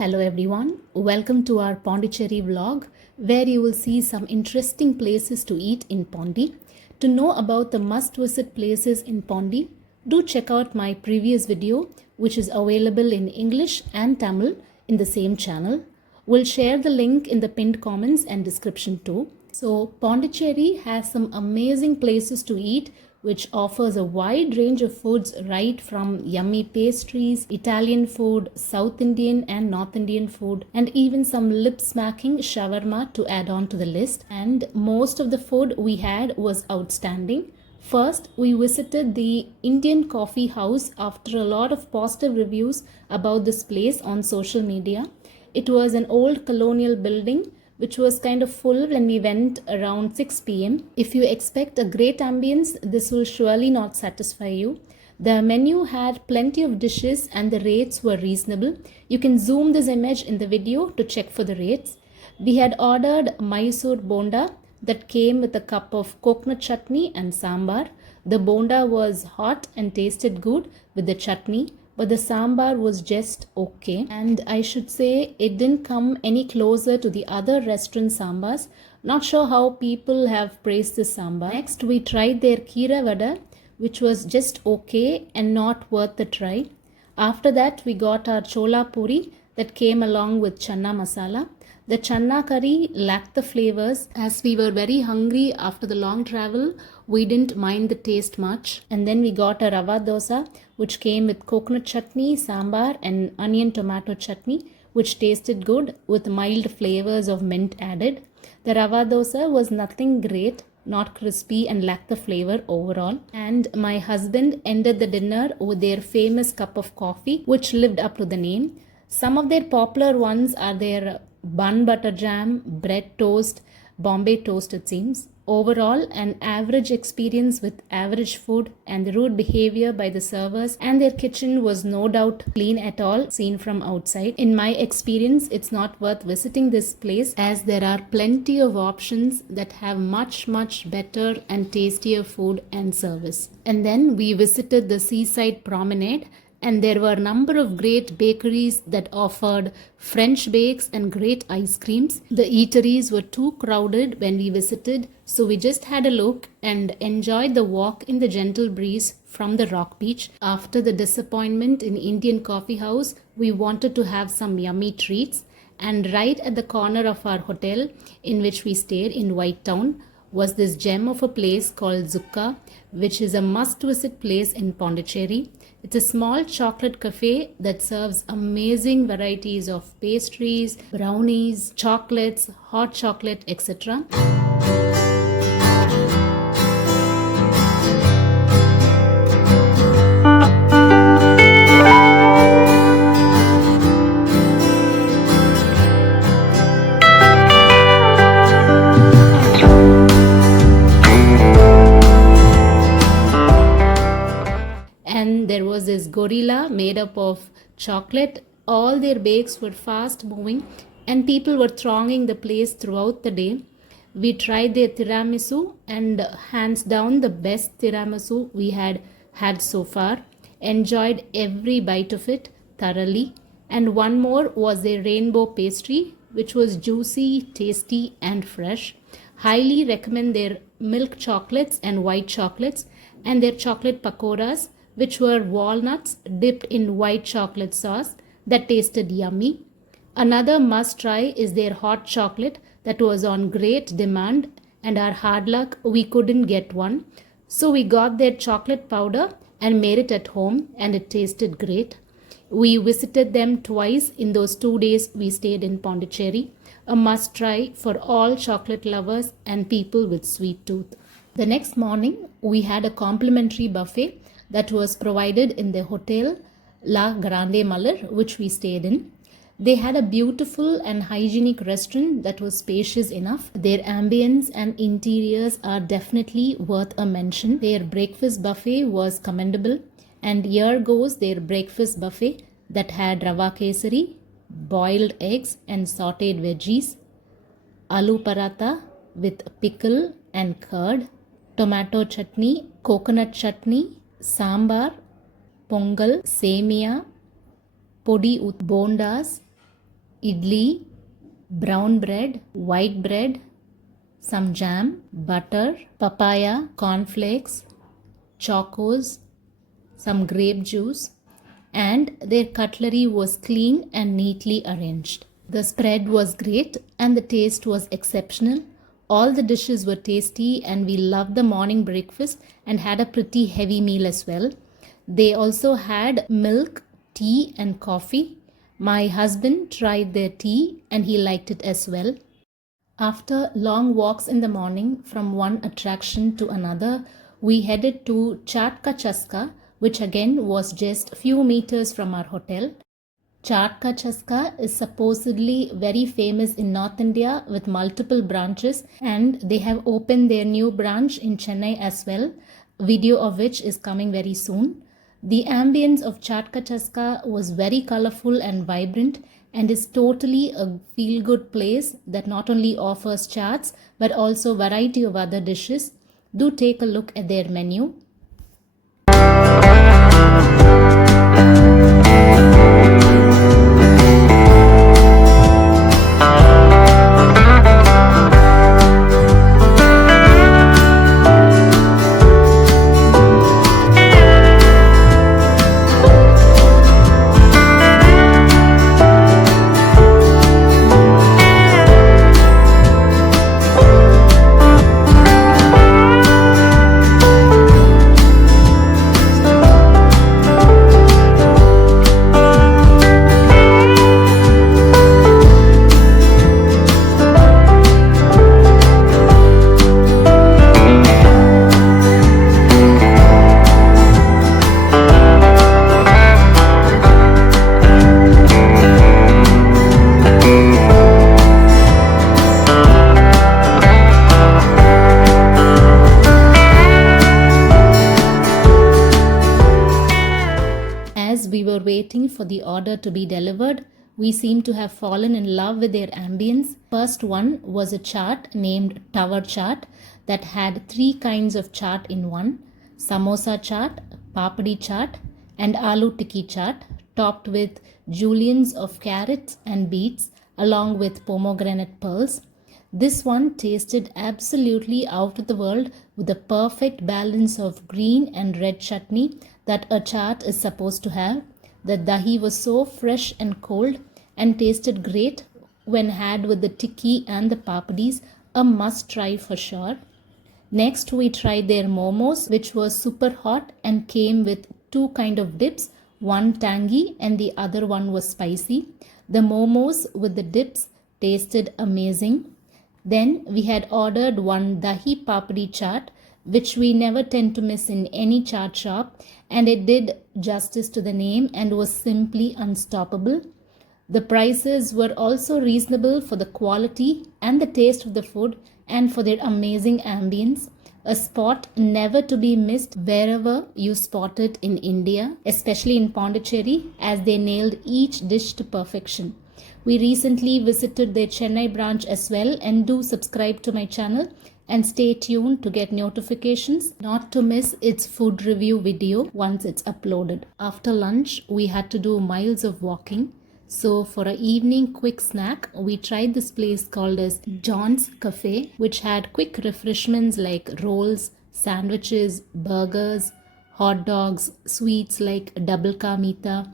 Hello everyone, welcome to our Pondicherry vlog where you will see some interesting places to eat in Pondy. To know about the must visit places in Pondy, do check out my previous video which is available in English and Tamil in the same channel. We'll share the link in the pinned comments and description too. So Pondicherry has some amazing places to eat which offers a wide range of foods right from yummy pastries, Italian food, South Indian and North Indian food, and even some lip-smacking shawarma to add on to the list. And most of the food we had was outstanding. First, we visited the Indian coffee house after a lot of positive reviews about this place on social media. It was an old colonial building which was kind of full when we went around 6 p.m. If you expect a great ambience, this will surely not satisfy you. The menu had plenty of dishes and the rates were reasonable. You can zoom this image in the video to check for the rates. We had ordered Mysore bonda that came with a cup of coconut chutney and sambar. The bonda was hot and tasted good with the chutney, but the sambar was just okay, and I should say it didn't come any closer to the other restaurant sambars. Not sure how people have praised this sambar. Next, we tried their keera vada, which was just okay and not worth the try. After that, we got our chola puri that came along with channa masala. The channa curry lacked the flavors. As we were very hungry after the long travel, we didn't mind the taste much. And then we got a rava dosa which came with coconut chutney, sambar and onion tomato chutney, which tasted good with mild flavors of mint added. The rava dosa was nothing great, not crispy and lacked the flavor overall. And my husband ended the dinner with their famous cup of coffee which lived up to the name. Some of their popular ones are their bun butter jam, bread toast, Bombay toast it seems. Overall, an average experience with average food, and the rude behavior by the servers and their kitchen was no doubt clean at all seen from outside. In my experience, it's not worth visiting this place as there are plenty of options that have much better and tastier food and service. And then we visited the seaside promenade, and there were a number of great bakeries that offered French bakes and great ice creams. The eateries were too crowded when we visited, so we just had a look and enjoyed the walk in the gentle breeze from the rock beach. After the disappointment in Indian coffee house, we wanted to have some yummy treats, and right at the corner of our hotel in which we stayed in White Town was this gem of a place called Zuka, which is a must-visit place in Pondicherry. It's a small chocolate cafe that serves amazing varieties of pastries, brownies, chocolates, hot chocolate, etc. And there was this gorilla made up of chocolate. All their bakes were fast moving and people were thronging the place throughout the day. We tried their tiramisu, and hands down the best tiramisu we had so far. Enjoyed every bite of it thoroughly. And one more was their rainbow pastry, which was juicy, tasty and fresh. Highly recommend their milk chocolates and white chocolates, and their chocolate pakoras, which were walnuts dipped in white chocolate sauce that tasted yummy. Another must try is their hot chocolate that was on great demand, and our hard luck we couldn't get one. So we got their chocolate powder and made it at home, and it tasted great. We visited them twice in those 2 days we stayed in Pondicherry. A must try for all chocolate lovers and people with sweet tooth. The next morning we had a complimentary buffet that was provided in the hotel La Grande Mallar, which we stayed in. They had a beautiful and hygienic restaurant that was spacious enough. Their ambience and interiors are definitely worth a mention. Their breakfast buffet was commendable, and here goes their breakfast buffet that had rava kesari, boiled eggs and sautéed veggies, aloo paratha with pickle and curd, tomato chutney, coconut chutney, sambar, pongal, semia, podi with bondas, idli, brown bread, white bread, some jam, butter, papaya, cornflakes, chocos, some grape juice, and their cutlery was clean and neatly arranged. The spread was great and the taste was exceptional. All the dishes were tasty and we loved the morning breakfast and had a pretty heavy meal as well. They also had milk, tea, and coffee. My husband tried their tea and he liked it as well. After long walks in the morning from one attraction to another, we headed to Chaat Chaska, which again was just few meters from our hotel. Chaat Chaska is supposedly very famous in North India with multiple branches, and they have opened their new branch in Chennai as well, video of which is coming very soon. The ambience of Chaat Chaska was very colorful and vibrant and is totally a feel-good place that not only offers chaats but also variety of other dishes. Do take a look at their menu. As we were waiting for the order to be delivered, we seemed to have fallen in love with their ambience. First one was a chaat named Tower Chaat that had 3 kinds of chaat in one: samosa chaat, papdi chaat, and aloo tikki chaat, topped with juliennes of carrots and beets along with pomegranate pearls. This one tasted absolutely out of the world with the perfect balance of green and red chutney that a chaat is supposed to have. The dahi was so fresh and cold and tasted great when had with the tikki and the papadis, a must try for sure. Next we tried their momos, which was super hot and came with 2 kind of dips, one tangy and the other one was spicy. The momos with the dips tasted amazing. Then we had ordered one dahi papdi chaat, which we never tend to miss in any chaat shop, and it did justice to the name and was simply unstoppable. The prices were also reasonable for the quality and the taste of the food and for their amazing ambience. A spot never to be missed wherever you spot it in India, especially in Pondicherry, as they nailed each dish to perfection. We recently visited their Chennai branch as well, and do subscribe to my channel and stay tuned to get notifications not to miss its food review video once it's uploaded. After lunch, we had to do miles of walking. So for an evening quick snack, we tried this place called as John's Cafe, which had quick refreshments like rolls, sandwiches, burgers, hot dogs, sweets like double ka meetha,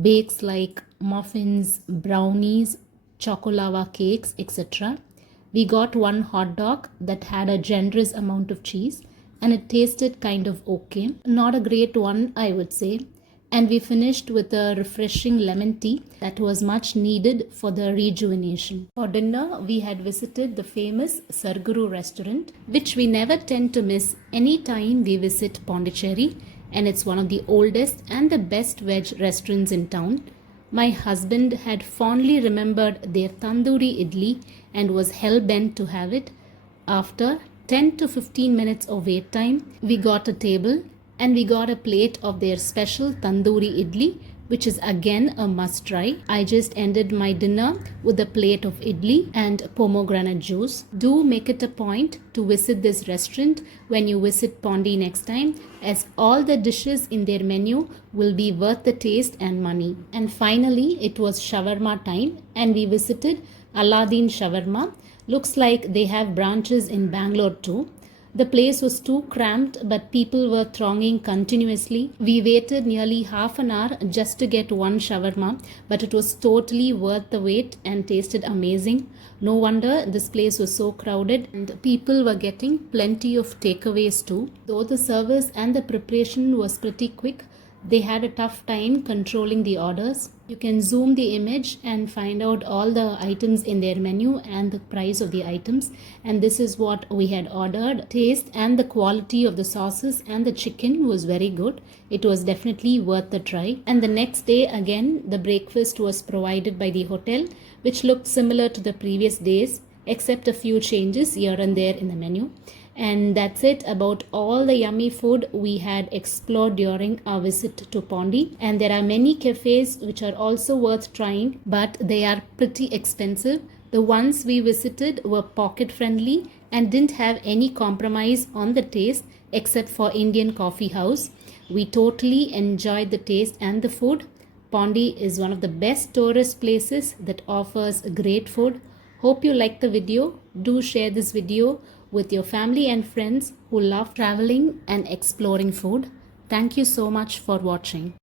bakes like muffins, brownies, chocolava cakes, etc. We got one hot dog that had a generous amount of cheese and it tasted kind of okay. Not a great one, I would say. And we finished with a refreshing lemon tea that was much needed for the rejuvenation. For dinner, we had visited the famous Surguru restaurant, which we never tend to miss any time we visit Pondicherry, and it's one of the oldest and the best veg restaurants in town. My husband had fondly remembered their tandoori idli and was hell-bent to have it. After 10 to 15 minutes of wait time, we got a table and we got a plate of their special tandoori idli, which is again a must try. I just ended my dinner with a plate of idli and pomegranate juice. Do make it a point to visit this restaurant when you visit Pondy next time, as all the dishes in their menu will be worth the taste and money. And finally, it was shawarma time and we visited Aladdin Shawarma. Looks like they have branches in Bangalore too. The place was too cramped, but people were thronging continuously. We waited nearly half an hour just to get one shawarma, but it was totally worth the wait and tasted amazing. No wonder this place was so crowded, and people were getting plenty of takeaways too. Though the service and the preparation was pretty quick, they had a tough time controlling the orders. You can zoom the image and find out all the items in their menu and the price of the items. And this is what we had ordered. Taste and the quality of the sauces and the chicken was very good. It was definitely worth the try. And the next day again, the breakfast was provided by the hotel, which looked similar to the previous days, except a few changes here and there in the menu. And that's it about all the yummy food we had explored during our visit to Pondy. And there are many cafes which are also worth trying, but they are pretty expensive. The ones we visited were pocket friendly and didn't have any compromise on the taste except for Indian Coffee House. We totally enjoyed the taste and the food. Pondy is one of the best tourist places that offers great food. Hope you liked the video. Do share this video with your family and friends who love traveling and exploring food. Thank you so much for watching.